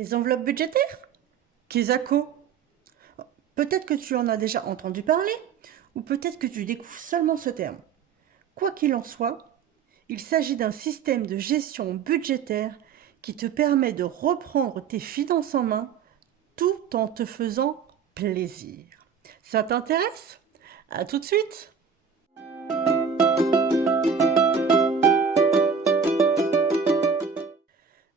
Les enveloppes budgétaires? Qu'est-ce? Peut-être que tu en as déjà entendu parler, ou peut-être que tu découvres seulement ce terme. Quoi qu'il en soit, il s'agit d'un système de gestion budgétaire qui te permet de reprendre tes finances en main tout en te faisant plaisir. Ça t'intéresse? À tout de suite!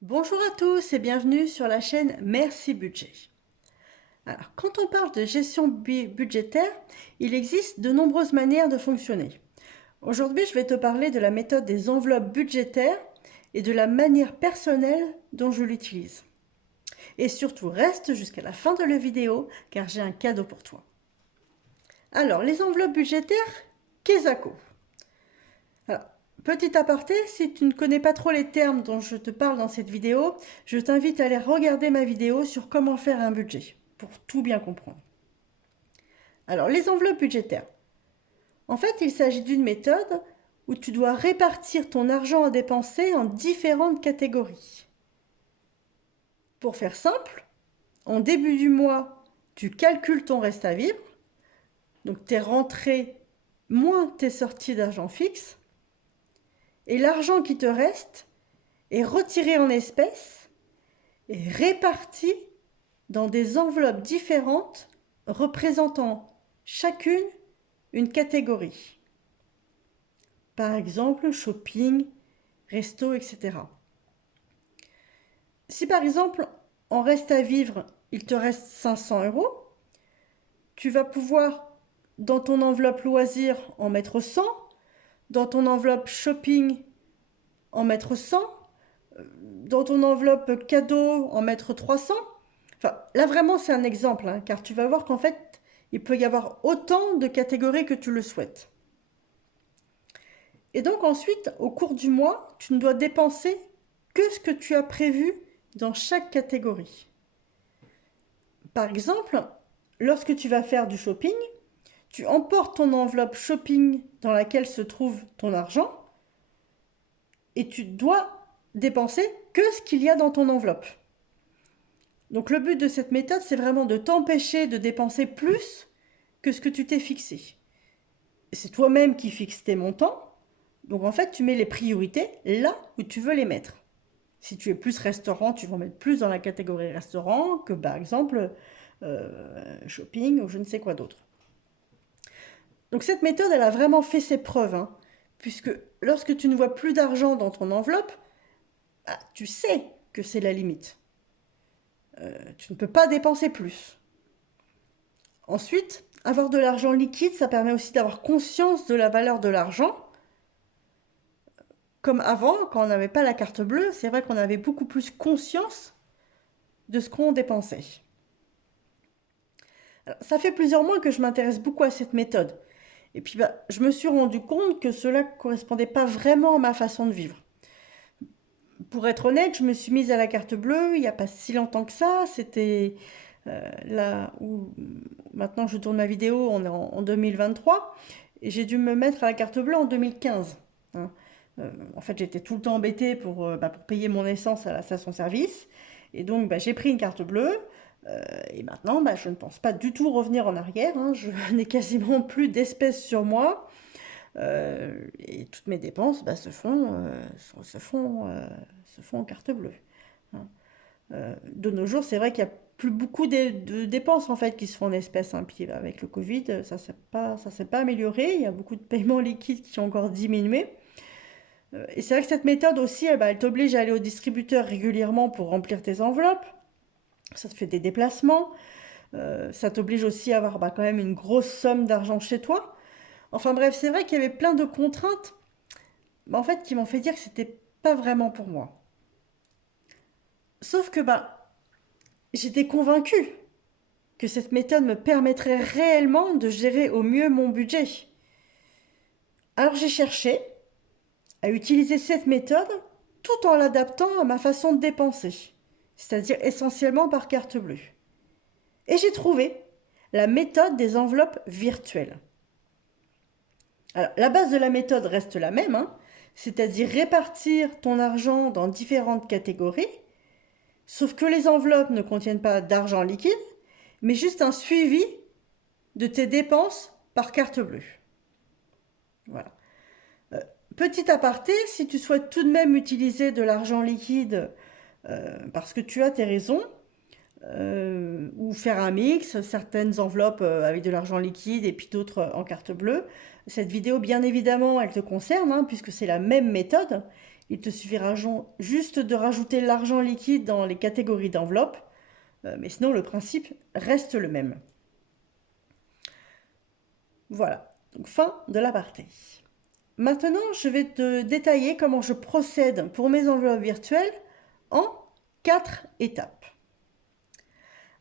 Bonjour à tous et bienvenue sur la chaîne Merci Budget. Alors, quand on parle de gestion budgétaire, il existe de nombreuses manières de fonctionner. Aujourd'hui, je vais te parler de la méthode des enveloppes budgétaires et de la manière personnelle dont je l'utilise. Et surtout, reste jusqu'à la fin de la vidéo car j'ai un cadeau pour toi. Alors, les enveloppes budgétaires, qu'est-ce? Alors, petit aparté, si tu ne connais pas trop les termes dont je te parle dans cette vidéo, je t'invite à aller regarder ma vidéo sur comment faire un budget, pour tout bien comprendre. Alors, les enveloppes budgétaires. En fait, il s'agit d'une méthode où tu dois répartir ton argent à dépenser en différentes catégories. Pour faire simple, en début du mois, tu calcules ton reste à vivre, donc tes rentrées moins tes sorties d'argent fixe, et l'argent qui te reste est retiré en espèces et réparti dans des enveloppes différentes représentant chacune une catégorie. Par exemple, shopping, resto, etc. Si par exemple, en reste à vivre, il te reste 500 €, tu vas pouvoir, dans ton enveloppe loisir, en mettre 100, dans ton enveloppe shopping, en mettre 100, dans ton enveloppe cadeau, en mettre 300. Enfin, là vraiment, c'est un exemple, hein, car tu vas voir qu'en fait, il peut y avoir autant de catégories que tu le souhaites. Et donc ensuite, au cours du mois, tu ne dois dépenser que ce que tu as prévu dans chaque catégorie. Par exemple, lorsque tu vas faire du shopping, tu emportes ton enveloppe shopping dans laquelle se trouve ton argent et tu dois dépenser que ce qu'il y a dans ton enveloppe. Donc le but de cette méthode, c'est vraiment de t'empêcher de dépenser plus que ce que tu t'es fixé. C'est toi-même qui fixes tes montants, donc en fait tu mets les priorités là où tu veux les mettre. Si tu es plus restaurant, tu vas mettre plus dans la catégorie restaurant que par exemple shopping ou je ne sais quoi d'autre. Donc cette méthode, elle a vraiment fait ses preuves, hein, puisque lorsque tu ne vois plus d'argent dans ton enveloppe, bah, tu sais que c'est la limite. Tu ne peux pas dépenser plus. Ensuite, avoir de l'argent liquide, ça permet aussi d'avoir conscience de la valeur de l'argent. Comme avant, quand on n'avait pas la carte bleue, c'est vrai qu'on avait beaucoup plus conscience de ce qu'on dépensait. Alors, ça fait plusieurs mois que je m'intéresse beaucoup à cette méthode. Et puis, je me suis rendu compte que cela ne correspondait pas vraiment à ma façon de vivre. Pour être honnête, je me suis mise à la carte bleue il n'y a pas si longtemps que ça. C'était là où maintenant je tourne ma vidéo, on est en 2023. Et j'ai dû me mettre à la carte bleue en 2015. Hein. En fait, j'étais tout le temps embêtée pour payer mon essence à la station-service. Et donc, j'ai pris une carte bleue. Et maintenant, je ne pense pas du tout revenir en arrière. Hein. Je n'ai quasiment plus d'espèces sur moi. Et toutes mes dépenses se font en carte bleue. Hein. De nos jours, c'est vrai qu'il n'y a plus beaucoup de dépenses en fait qui se font en espèces. Hein. Puis avec le Covid, ça s'est pas amélioré. Il y a beaucoup de paiements liquides qui ont encore diminué. Et c'est vrai que cette méthode aussi, elle t'oblige à aller au distributeur régulièrement pour remplir tes enveloppes. Ça te fait des déplacements. Ça t'oblige aussi à avoir quand même une grosse somme d'argent chez toi. Enfin bref, c'est vrai qu'il y avait plein de contraintes, en fait, qui m'ont fait dire que c'était pas vraiment pour moi. Sauf que j'étais convaincue que cette méthode me permettrait réellement de gérer au mieux mon budget. Alors j'ai cherché à utiliser cette méthode tout en l'adaptant à ma façon de dépenser, c'est-à-dire essentiellement par carte bleue. Et j'ai trouvé la méthode des enveloppes virtuelles. Alors, la base de la méthode reste la même, hein, c'est-à-dire répartir ton argent dans différentes catégories. Sauf que les enveloppes ne contiennent pas d'argent liquide, mais juste un suivi de tes dépenses par carte bleue. Voilà. Petit aparté, si tu souhaites tout de même utiliser de l'argent liquide parce que tu as tes raisons, ou faire un mix, certaines enveloppes avec de l'argent liquide et puis d'autres en carte bleue. Cette vidéo, bien évidemment, elle te concerne, hein, puisque c'est la même méthode. Il te suffira juste de rajouter l'argent liquide dans les catégories d'enveloppes, mais sinon le principe reste le même. Voilà, donc fin de l'aparté. Maintenant, je vais te détailler comment je procède pour mes enveloppes virtuelles en 4 étapes.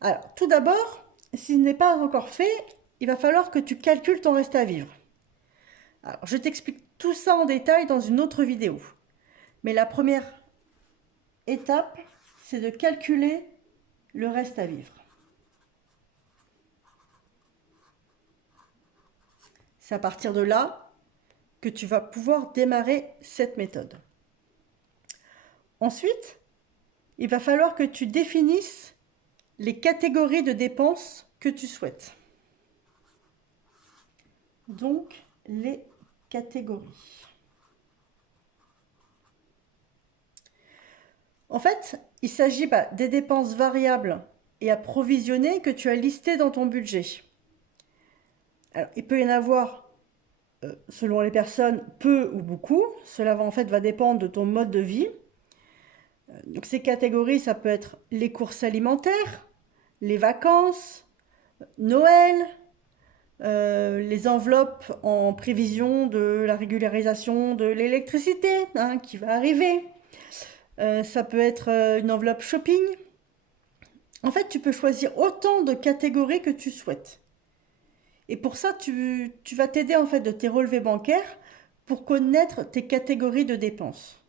Alors, tout d'abord, si ce n'est pas encore fait, il va falloir que tu calcules ton reste à vivre. Alors, je t'explique tout ça en détail dans une autre vidéo. Mais la première étape, c'est de calculer le reste à vivre. C'est à partir de là que tu vas pouvoir démarrer cette méthode. Ensuite, il va falloir que tu définisses les catégories de dépenses que tu souhaites. Donc, les catégories. En fait, il s'agit des dépenses variables et approvisionnées que tu as listées dans ton budget. Alors, il peut y en avoir, selon les personnes, peu ou beaucoup. Cela va dépendre de ton mode de vie. Donc, ces catégories, ça peut être les courses alimentaires, les vacances, Noël, les enveloppes en prévision de la régularisation de l'électricité qui va arriver. Ça peut être une enveloppe shopping. En fait, tu peux choisir autant de catégories que tu souhaites. Et pour ça, tu vas t'aider en fait de tes relevés bancaires pour connaître tes catégories de dépenses.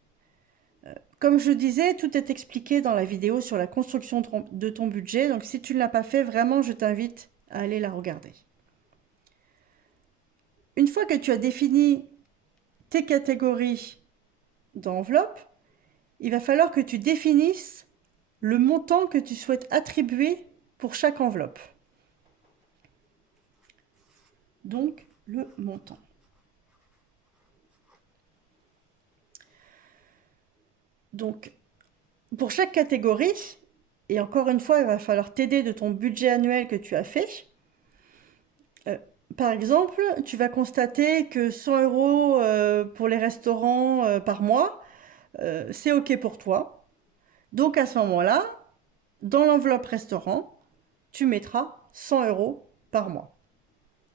Comme je disais, tout est expliqué dans la vidéo sur la construction de ton budget. Donc si tu ne l'as pas fait, vraiment, je t'invite à aller la regarder. Une fois que tu as défini tes catégories d'enveloppe, il va falloir que tu définisses le montant que tu souhaites attribuer pour chaque enveloppe. Donc, le montant. Donc, pour chaque catégorie, et encore une fois, il va falloir t'aider de ton budget annuel que tu as fait. Par exemple, tu vas constater que 100 € pour les restaurants par mois, c'est OK pour toi. Donc, à ce moment-là, dans l'enveloppe restaurant, tu mettras 100 € par mois.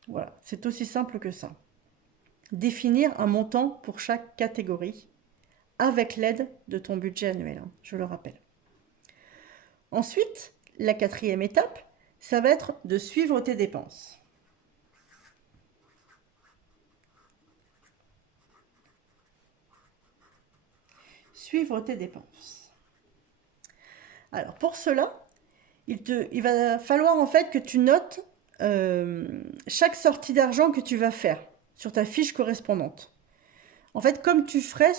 Voilà, c'est aussi simple que ça. Définir un montant pour chaque catégorie avec l'aide de ton budget annuel, je le rappelle. Ensuite, la quatrième étape, ça va être de suivre tes dépenses. Suivre tes dépenses. Alors pour cela, il va falloir en fait que tu notes chaque sortie d'argent que tu vas faire sur ta fiche correspondante. En fait, comme tu ferais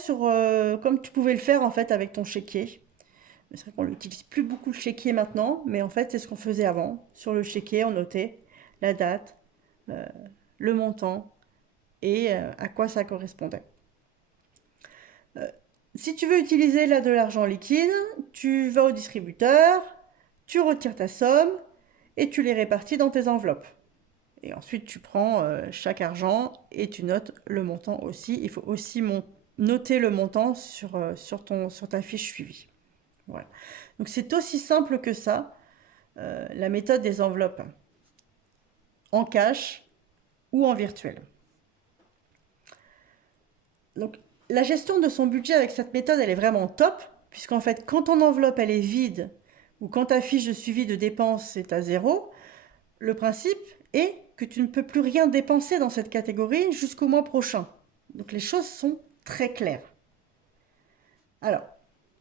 comme tu pouvais le faire en fait avec ton chéquier. C'est vrai qu'on n'utilise plus beaucoup le chéquier maintenant, mais en fait c'est ce qu'on faisait avant. Sur le chéquier, on notait la date, le montant et à quoi ça correspondait. Si tu veux utiliser là de l'argent liquide, tu vas au distributeur, tu retires ta somme et tu les répartis dans tes enveloppes. Et ensuite, tu prends chaque argent et tu notes le montant aussi. Il faut aussi noter le montant sur ta fiche suivie. Voilà. Donc, c'est aussi simple que ça, la méthode des enveloppes en cash ou en virtuel. Donc, la gestion de son budget avec cette méthode, elle est vraiment top, puisqu'en fait, quand ton enveloppe, elle est vide, ou quand ta fiche de suivi de dépenses est à 0, le principe est que tu ne peux plus rien dépenser dans cette catégorie jusqu'au mois prochain. Donc les choses sont très claires. Alors,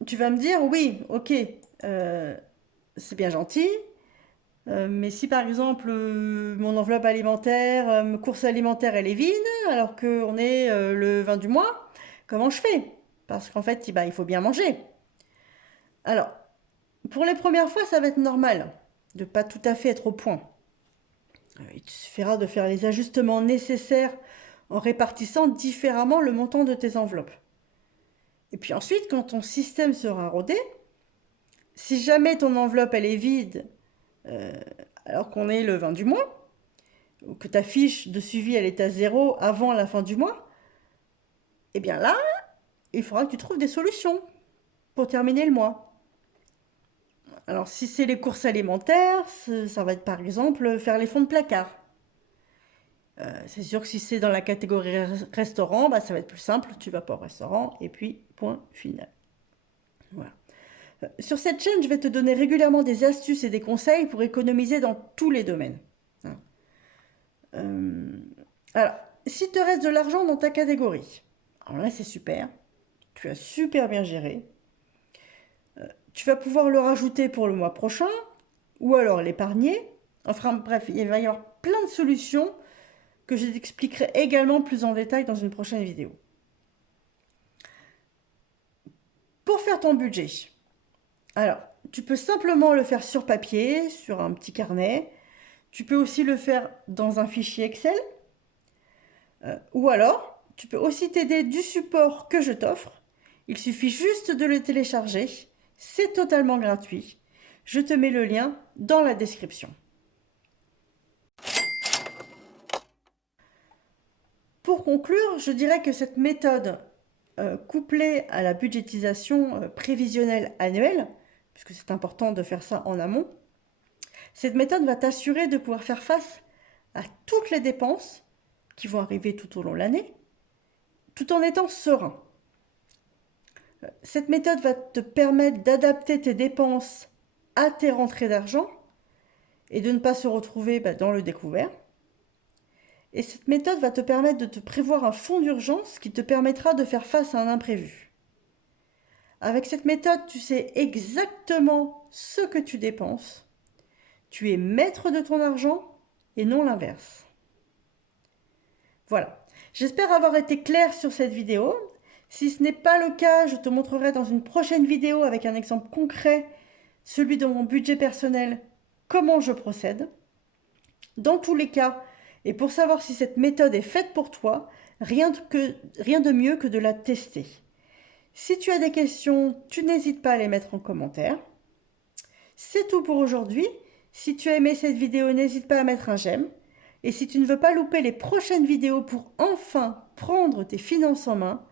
tu vas me dire, oui, ok, c'est bien gentil, mais si par exemple mon enveloppe alimentaire, course alimentaire, elle est vide, alors qu'on est le 20 du mois, comment je fais? Parce qu'en fait, il faut bien manger. Alors, Pour les premières fois, ça va être normal de pas tout à fait être au point. Il te suffira de faire les ajustements nécessaires en répartissant différemment le montant de tes enveloppes. Et puis ensuite, quand ton système sera rodé, si jamais ton enveloppe elle est vide euh, alors qu'on est le 20 du mois, ou que ta fiche de suivi elle est à 0 avant la fin du mois, eh bien là, il faudra que tu trouves des solutions pour terminer le mois. Alors si c'est les courses alimentaires, ça va être par exemple faire les fonds de placard. C'est sûr que si c'est dans la catégorie restaurant, bah, ça va être plus simple, tu vas pas au restaurant et puis point final. Voilà. Sur cette chaîne, je vais te donner régulièrement des astuces et des conseils pour économiser dans tous les domaines. Hein. Alors, s'il te reste de l'argent dans ta catégorie, alors là c'est super, tu as super bien géré. Tu vas pouvoir le rajouter pour le mois prochain ou alors l'épargner. Enfin bref, il va y avoir plein de solutions que je t'expliquerai également plus en détail dans une prochaine vidéo. Pour faire ton budget, alors tu peux simplement le faire sur papier, sur un petit carnet. Tu peux aussi le faire dans un fichier Excel. Ou alors, tu peux aussi t'aider du support que je t'offre. Il suffit juste de le télécharger. C'est totalement gratuit. Je te mets le lien dans la description. Pour conclure, je dirais que cette méthode couplée à la budgétisation prévisionnelle annuelle, puisque c'est important de faire ça en amont, cette méthode va t'assurer de pouvoir faire face à toutes les dépenses qui vont arriver tout au long de l'année, tout en étant serein. Cette méthode va te permettre d'adapter tes dépenses à tes rentrées d'argent et de ne pas se retrouver dans le découvert. Et cette méthode va te permettre de te prévoir un fonds d'urgence qui te permettra de faire face à un imprévu. Avec cette méthode, tu sais exactement ce que tu dépenses. Tu es maître de ton argent et non l'inverse. Voilà. J'espère avoir été claire sur cette vidéo. Si ce n'est pas le cas, je te montrerai dans une prochaine vidéo avec un exemple concret, celui de mon budget personnel, comment je procède. Dans tous les cas, et pour savoir si cette méthode est faite pour toi, rien de mieux que de la tester. Si tu as des questions, tu n'hésites pas à les mettre en commentaire. C'est tout pour aujourd'hui. Si tu as aimé cette vidéo, n'hésite pas à mettre un j'aime. Et si tu ne veux pas louper les prochaines vidéos pour enfin prendre tes finances en main,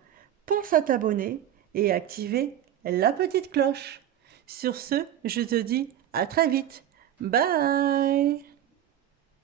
pense à t'abonner et à activer la petite cloche. Sur ce, je te dis à très vite. Bye!